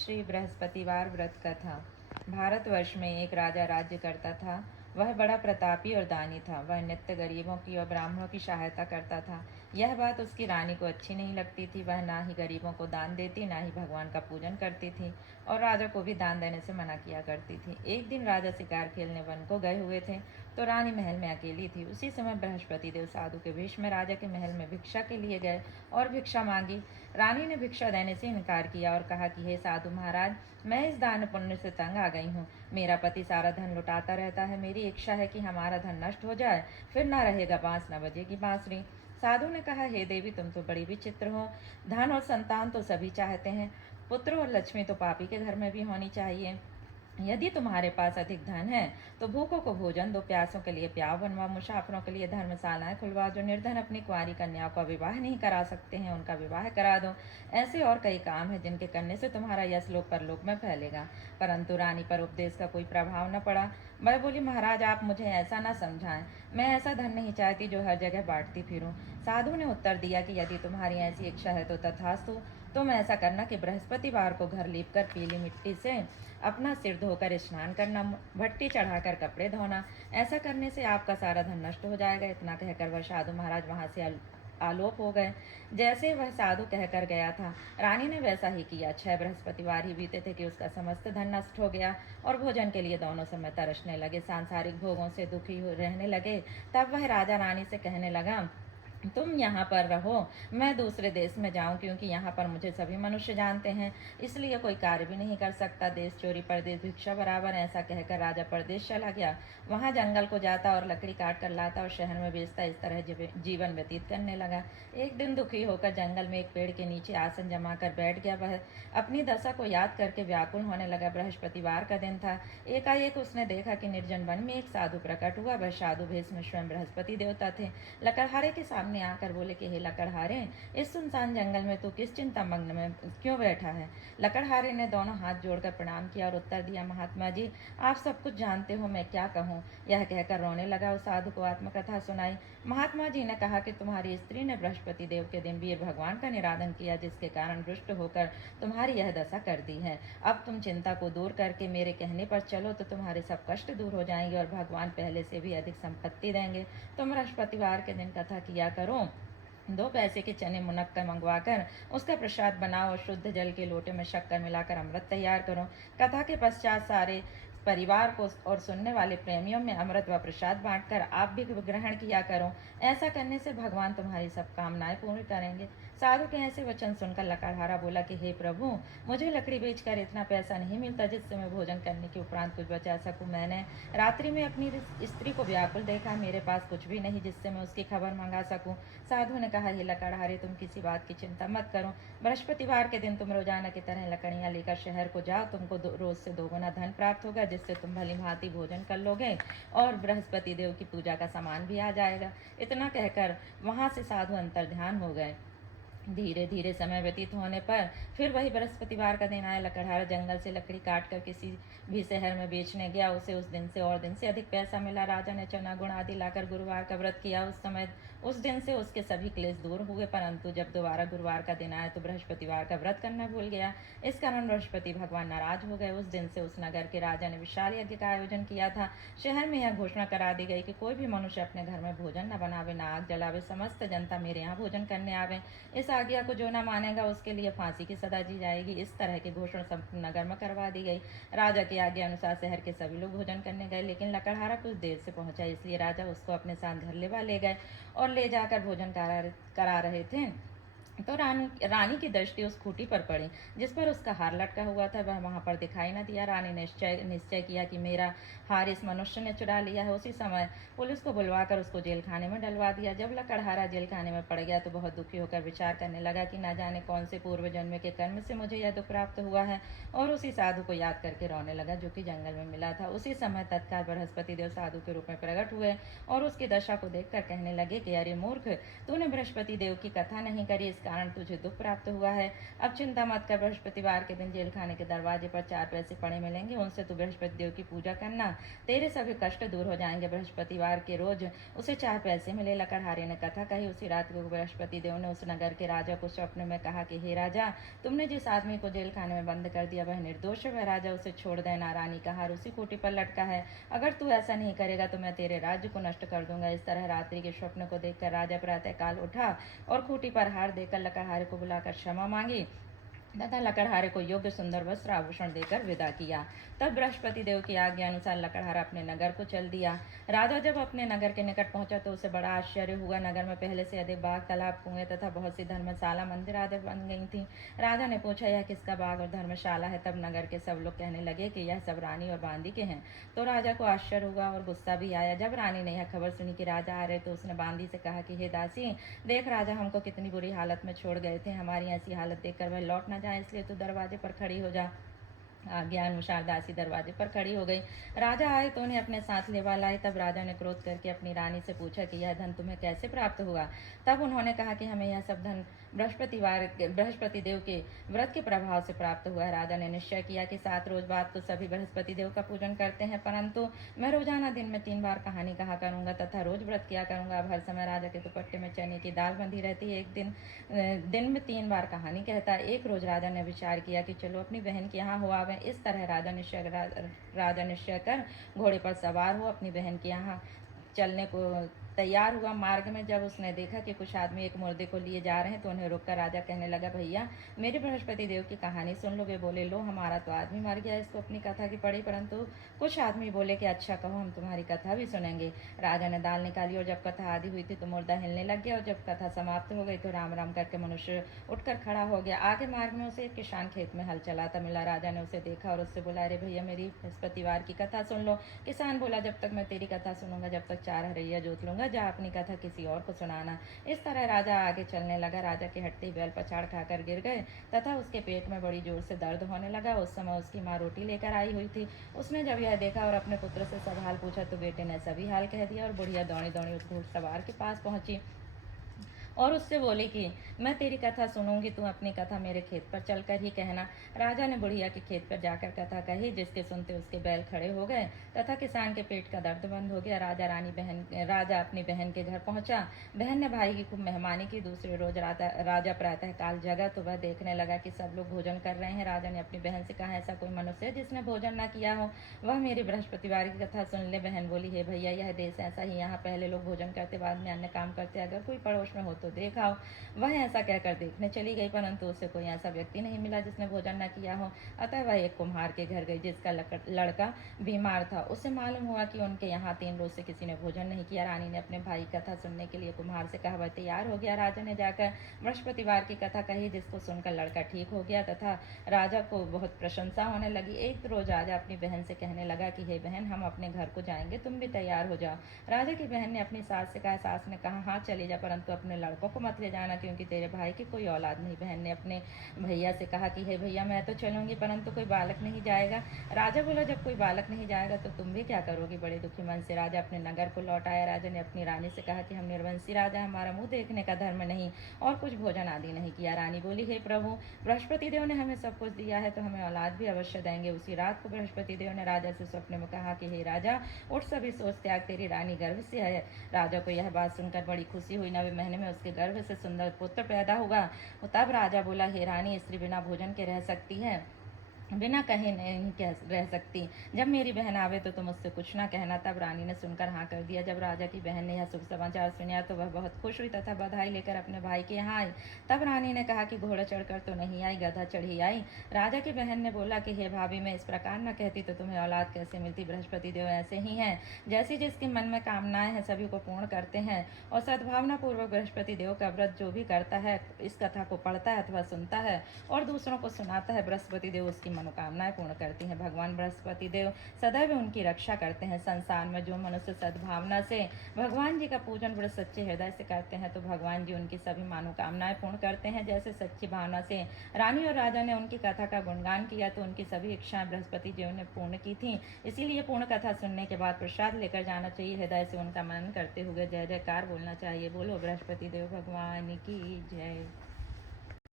श्री बृहस्पतिवार व्रत कथा। भारतवर्ष में एक राजा राज्य करता था। वह बड़ा प्रतापी और दानी था। वह नित्य गरीबों की और ब्राह्मणों की सहायता करता था। यह बात उसकी रानी को अच्छी नहीं लगती थी। वह ना ही गरीबों को दान देती, ना ही भगवान का पूजन करती थी और राजा को भी दान देने से मना किया करती थी। एक दिन राजा शिकार खेलने वन को गए हुए थे तो रानी महल में अकेली थी। उसी समय बृहस्पति देव साधु के वेश में राजा के महल में भिक्षा के लिए गए और भिक्षा मांगी। रानी ने भिक्षा देने से इनकार किया और कहा कि हे साधु महाराज, मैं इस दान पुण्य से तंग आ गई हूँ। मेरा पति सारा धन लुटाता रहता है। मेरी इच्छा है कि हमारा धन नष्ट हो जाए, फिर न रहेगा बांस न बजेगी बांसुरी। साधु ने कहा, हे देवी, तुम तो बड़ी विचित्र हो। धन और संतान तो सभी चाहते हैं, पुत्र और लक्ष्मी तो पापी के घर में भी होनी चाहिए। यदि तुम्हारे पास अधिक धन है तो भूखों को भोजन दो, प्यासों के लिए प्याव बनवा, मुसाफिरों के लिए धर्मशालाएं खुलवा, जो निर्धन अपनी कुंवारी कन्याओं का विवाह नहीं करा सकते हैं उनका विवाह करा दो। ऐसे और कई काम हैं जिनके करने से तुम्हारा यश लोक परलोक में फैलेगा। परंतु रानी पर उपदेश का कोई प्रभाव न पड़ा। वह बोली, महाराज, आप मुझे ऐसा न समझाएं। मैं ऐसा धन नहीं चाहती जो हर जगह बांटती फिरूं। साधु ने उत्तर दिया कि यदि तुम्हारी ऐसी इच्छा है तो तथास्तु। तुम ऐसा करना कि बृहस्पतिवार को घर लीप कर पीली मिट्टी से अपना सिर धोकर स्नान करना, भट्टी चढ़ाकर कपड़े धोना। ऐसा करने से आपका सारा धन नष्ट हो जाएगा। इतना कहकर वह साधु महाराज वहां से आलोप हो गए। जैसे वह साधु कहकर गया था, रानी ने वैसा ही किया। 6 बृहस्पतिवार ही बीते थे कि उसका समस्त धन नष्ट हो गया और भोजन के लिए दोनों समय तरसने लगे, सांसारिक भोगों से दुखी रहने लगे। तब वह राजा रानी से कहने लगा, तुम यहाँ पर रहो, मैं दूसरे देश में जाऊं, क्योंकि यहाँ पर मुझे सभी मनुष्य जानते हैं, इसलिए कोई कार्य भी नहीं कर सकता। देश चोरी परदेश भिक्षा बराबर। ऐसा कहकर राजा परदेश चला गया। वहाँ जंगल को जाता और लकड़ी काट कर लाता और शहर में बेचता। इस तरह जीवन व्यतीत करने लगा। एक दिन दुखी होकर जंगल में एक पेड़ के नीचे आसन जमा कर बैठ गया। वह अपनी दशा को याद करके व्याकुल होने लगा। बृहस्पतिवार का दिन था। एकाएक उसने देखा कि निर्जन वन में एक साधु प्रकट हुआ। वह साधु भेष में स्वयं बृहस्पति देवता थे। लकड़हारे के सामने आकर बोले कि हे लकड़हारे, इस सुनसान जंगल में तू किस चिंता मग्न में क्यों बैठा है? लकड़हारे ने दोनों हाथ जोड़कर प्रणाम किया और उत्तर दिया, महात्मा जी, आप सब कुछ जानते हो, मैं क्या कहूँ। यह कहकर रोने लगा। उस साधु को आत्मकथा सुनाई। महात्मा जी ने कहा कि तुम्हारी स्त्री ने बृहस्पति देव के दिन वीर भगवान का निराधन किया, जिसके कारण रुष्ट होकर तुम्हारी यह दशा कर दी है। अब तुम चिंता को दूर करके मेरे कहने पर चलो तो तुम्हारे सब कष्ट दूर हो जाएंगे और भगवान पहले से भी अधिक संपत्ति देंगे। तुम बृहस्पतिवार के दिन कथा किया करो। 2 पैसे के चने मुनक्कर मंगवाकर उसका प्रसाद बनाओ और शुद्ध जल के लोटे में शक्कर मिलाकर अमृत तैयार करो। कथा के पश्चात सारे परिवार को और सुनने वाले प्रेमियों में अमृत व प्रसाद बांटकर आप भी ग्रहण किया करो। ऐसा करने से भगवान तुम्हारी सब कामनाएं पूर्ण करेंगे। साधु के ऐसे वचन सुनकर लकड़हारा बोला कि हे प्रभु, मुझे लकड़ी बेचकर इतना पैसा नहीं मिलता जिससे मैं भोजन करने के उपरांत कुछ बचा सकूं। मैंने रात्रि में अपनी स्त्री को व्याकुल देखा। मेरे पास कुछ भी नहीं जिससे मैं उसकी खबर मंगा सकूं। साधु ने कहा, हे लकड़हारे, तुम किसी बात की चिंता मत करो। बृहस्पतिवार के दिन तुम रोजाना की तरह लकड़ियां लेकर शहर को जाओ। तुमको रोज से 2 गुना धन प्राप्त होगा, जिससे तुम भली भांति भोजन कर लोगे और बृहस्पति देव की पूजा का सामान भी आ जाएगा। इतना कहकर वहां से साधु अंतर्ध्यान हो गए। धीरे धीरे समय व्यतीत होने पर फिर वही बृहस्पतिवार का दिन आया। लकड़हारा जंगल से लकड़ी काट कर किसी भी शहर में बेचने गया। उसे उस दिन से और दिन से अधिक पैसा मिला। राजा ने चना गुड़ आदि लाकर गुरुवार का व्रत किया। उस दिन से उसके सभी क्लेश दूर हुए। परंतु जब दोबारा गुरुवार का दिन आया तो बृहस्पतिवार का व्रत करना भूल गया। इस कारण बृहस्पति भगवान नाराज हो गए। उस दिन से उस नगर के राजा ने विशाल यज्ञ का आयोजन किया था। शहर में यह घोषणा करा दी गई कि कोई भी मनुष्य अपने घर में भोजन न बनावे, न आग जलावे, समस्त जनता मेरे यहाँ भोजन करने आवे। इस आज्ञा को जो न मानेगा उसके लिए फांसी की सजा दी जाएगी। इस तरह की घोषणा संपूर्ण नगर में करवा दी गई। राजा की आज्ञा अनुसार शहर के सभी लोग भोजन करने गए, लेकिन लकड़हारा कुछ देर से पहुंचा, इसलिए राजा उसको अपने साथ घर ले गए और ले जाकर भोजन करा रहे थे तो रानी की दृष्टि उस खूंटी पर पड़ी जिस पर उसका हार लटका हुआ था। वह वहां पर दिखाई न दिया। रानी ने निश्चय किया कि मेरा हार इस मनुष्य ने चुरा लिया है। उसी समय पुलिस को बुलवाकर उसको जेल खाने में डलवा दिया। जब लकड़हारा जेल खाने में पड़ गया तो बहुत दुखी होकर विचार करने लगा कि न जाने कौन से पूर्व जन्म के कर्म से मुझे यह दुख प्राप्त हुआ है, और उसी साधु को याद करके रोने लगा जो कि जंगल में मिला था। उसी समय तत्काल बृहस्पति देव साधु के रूप में प्रकट हुए और उसकी दशा को देखकर कहने लगे कि अरे मूर्ख, तूने बृहस्पति देव की कथा नहीं करी, इस कारण तुझे दुख प्राप्त हुआ है। अब चिंता मत कर, बृहस्पतिवार के दिन जेल खाने के दरवाजे पर 4 पैसे पड़े मिलेंगे, उनसे तू बृहस्पति देव की पूजा करना, तेरे सभी कष्ट दूर हो जाएंगे। बृहस्पतिवार के रोज उसे 4 पैसे मिले। लकड़हारे ने कथा कही। उसी रात को बृहस्पति देव ने उस नगर के राजा को स्वप्न में कहा कि हे राजा, तुमने जिस आदमी को जेल खाने में बंद कर दिया वह निर्दोष है, वह राजा उसे छोड़ देना। रानी का हार उसी खूंटी पर लटका है, अगर तू ऐसा नहीं करेगा तो मैं तेरे राज्य को नष्ट कर दूंगा। इस तरह रात्रि के स्वप्न को देखकर राजा प्रातःकाल उठा और खूंटी पर हार देकर लकड़हारे को बुलाकर क्षमा मांगी तथा लकड़हारे को योग्य सुंदर वस्त्र आभूषण देकर विदा किया। तब बृहस्पति देव की आज्ञा अनुसार लकड़हारा अपने नगर को चल दिया। राजा जब अपने नगर के निकट पहुंचा तो उसे बड़ा आश्चर्य हुआ। नगर में पहले से अधिक बाग, तालाब, कुएं तथा बहुत सी धर्मशाला, मंदिर आदि बन गई थी। राजा ने पूछा, यह किसका बाग और धर्मशाला है? तब नगर के सब लोग कहने लगे कि यह सब रानी और बांदी के हैं। तो राजा को आश्चर्य हुआ और गुस्सा भी आया। जब रानी ने यह खबर सुनी कि राजा आ रहे तो उसने बांदी से कहा कि हे दासी, देख राजा हमको कितनी बुरी हालत में छोड़ गए थे, हमारी ऐसी हालत देखकर वह लौट न जाए, इसलिए तू दरवाजे पर खड़ी हो जा। आज्ञा अनुसार दासी दरवाजे पर खड़ी हो गई। राजा आए तो उन्हें अपने साथ लेवा लाए। तब राजा ने क्रोध करके अपनी रानी से पूछा कि यह धन तुम्हें कैसे प्राप्त हुआ? तब उन्होंने कहा कि हमें यह सब धन बृहस्पति देव के व्रत के प्रभाव से प्राप्त हुआ है। राजा ने निश्चय किया कि 7 रोज बाद तो सभी बृहस्पति देव का पूजन करते हैं, परंतु मैं रोजाना दिन में 3 बार कहानी कहा करूंगा तथा रोज व्रत किया करूंगा। अब हर समय राजा के दुपट्टे में चने की दाल बंधी रहती है। एक दिन में 3 बार कहानी कहता है। एक रोज राजा ने विचार किया कि चलो अपनी बहन के यहाँ हो आवे। इस तरह राजा निश्चय कर घोड़े पर सवार हो अपनी बहन के यहाँ चलने को तैयार हुआ। मार्ग में जब उसने देखा कि कुछ आदमी एक मुर्दे को लिए जा रहे हैं तो उन्हें रोककर राजा कहने लगा, भैया मेरे बृहस्पति देव की कहानी सुन लो। वे बोले, लो हमारा तो आदमी मर गया, इसको अपनी कथा की पड़ी। परंतु कुछ आदमी बोले कि अच्छा कहो, हम तुम्हारी कथा भी सुनेंगे। राजा ने दाल निकाली और जब कथा आदि हुई थी तो मुर्दा हिलने लग गया और जब कथा समाप्त हो गई तो राम राम करके मनुष्य उठकर खड़ा हो गया। आगे मार्ग में उसे एक किसान खेत में हल चलाता मिला। राजा ने उसे देखा और उससे बोला, अरे भैया मेरी बृहस्पतिवार की कथा सुन लो। किसान बोला, जब तक मैं तेरी कथा सुनूंगा जब तक 4 हरैया जोत लूंगा, जा अपनी कथा किसी और को सुनाना। इस तरह राजा आगे चलने लगा। राजा के हटते बैल पछाड़ खाकर गिर गए तथा उसके पेट में बड़ी जोर से दर्द होने लगा। उस समय उसकी माँ रोटी लेकर आई हुई थी। उसने जब यह देखा और अपने पुत्र से सब हाल पूछा तो बेटे ने सभी हाल कह दिया और बुढ़िया दौड़ी दौड़ी उस घुड़सवार के पास पहुंची और उससे बोली कि मैं तेरी कथा सुनूंगी, तू अपनी कथा मेरे खेत पर चलकर ही कहना। राजा ने बुढ़िया के खेत पर जाकर कथा कही, जिसके सुनते उसके बैल खड़े हो गए तथा किसान के पेट का दर्द बंद हो गया। राजा अपनी बहन के घर पहुंचा। बहन ने भाई की खूब मेहमानी की। दूसरे रोज राजा प्रातःकाल जगा तो वह देखने लगा कि सब लोग भोजन कर रहे हैं। राजा ने अपनी बहन से कहा, ऐसा कोई मनुष्य है जिसने भोजन न किया हो, वह मेरी बृहस्पतिवार की कथा सुन ले। बहन बोली, हे भैया यह देश ऐसा ही, यहाँ पहले लोग भोजन करते बाद में अन्य काम करते, अगर कोई पड़ोस में हो तो देख आओ। वह ऐसा कहकर देखने चली गई, परंतु उसे कोई ऐसा व्यक्ति नहीं मिला जिसने भोजन न किया हो। अतः वह एक कुम्हार के घर गई जिसका लड़का बीमार था। उसे मालूम हुआ कि उनके यहाँ 3 रोज से किसी ने भोजन नहीं किया। रानी ने अपने भाई की कथा सुनने के लिए कुम्हार से कहा। वह तैयार हो गया। राजा ने जाकर बृहस्पतिवार की कथा कही, जिसको सुनकर लड़का ठीक हो गया तथा राजा को बहुत प्रशंसा होने लगी। एक रोज राजा अपनी बहन से कहने लगा कि हे बहन, हम अपने घर को जाएंगे, तुम भी तैयार हो जाओ। राजा की बहन ने अपनी सास से कहा। सास ने कहा, हाँ चली जा, परंतु अपने लड़कों को मत ले जाना क्योंकि तेरे भाई की कोई औलाद नहीं। बहन ने अपने भैया से कहा कि हे भैया मैं तो चलूंगी परंतु कोई बालक नहीं जाएगा। राजा बोला, जब कोई बालक नहीं जाएगा तो तुम भी क्या करोगी? बड़े दुखी मन से राजा अपने नगर को लौट आया। राजा ने अपनी रानी से कहा कि हम निर्वंशी राजा, हमारा मुंह देखने का धर्म नहीं और कुछ भोजन आदि नहीं किया। रानी बोली, हे प्रभु, बृहस्पति देव ने हमें सब कुछ दिया है तो हमें औलाद भी अवश्य देंगे। उसी रात को बृहस्पति देव ने राजा से स्वप्न में कहा कि हे राजा, उठ सभी सोच त्याग, तेरी रानी गर्भ से है। राजा को यह बात सुनकर बड़ी खुशी हुई। 9वें महीने में उसके गर्भ से सुंदर पुत्र पैदा हुआ। तब राजा बोला, हे रानी, स्त्री बिना भोजन के रह सकती है, बिना कहे नहीं कह रह सकती। जब मेरी बहन आवे तो तुम उससे कुछ ना कहना। तब रानी ने सुनकर हाँ कर दिया। जब राजा की बहन ने यह शुभ समाचार सुना तो वह बहुत खुश हुई तथा बधाई लेकर अपने भाई के यहाँ आई। तब रानी ने कहा कि घोड़ा चढ़कर तो नहीं आई, गधा चढ़ी आई। राजा की बहन ने बोला कि हे भाभी, मैं इस प्रकार न कहती तो तुम्हें औलाद कैसे मिलती? बृहस्पति देव ऐसे ही हैं, जैसी जिसके मन में कामनाएं हैं सभी को पूर्ण करते हैं और सद्भावना पूर्वक बृहस्पति देव का व्रत जो भी करता है, इस कथा को पढ़ता है अथवा सुनता है और दूसरों को सुनाता है, बृहस्पति देव उसकी मनोकामनाएं पूर्ण करती हैं। भगवान बृहस्पति देव सदैव उनकी रक्षा करते हैं। संसार में जो मनुष्य सद्भावना से भगवान जी का पूजन बड़े सच्चे हृदय से करते हैं तो भगवान जी उनकी सभी मनोकामनाएं पूर्ण करते हैं। जैसे सच्ची भावना से रानी और राजा ने उनकी कथा का गुणगान किया तो उनकी सभी इच्छाएं बृहस्पति देव ने पूर्ण की थी। इसीलिए पूर्ण कथा सुनने के बाद प्रसाद लेकर जाना चाहिए। हृदय से उनका मनन करते हुए जय जयकार बोलना चाहिए। बोलो बृहस्पति देव भगवान की जय।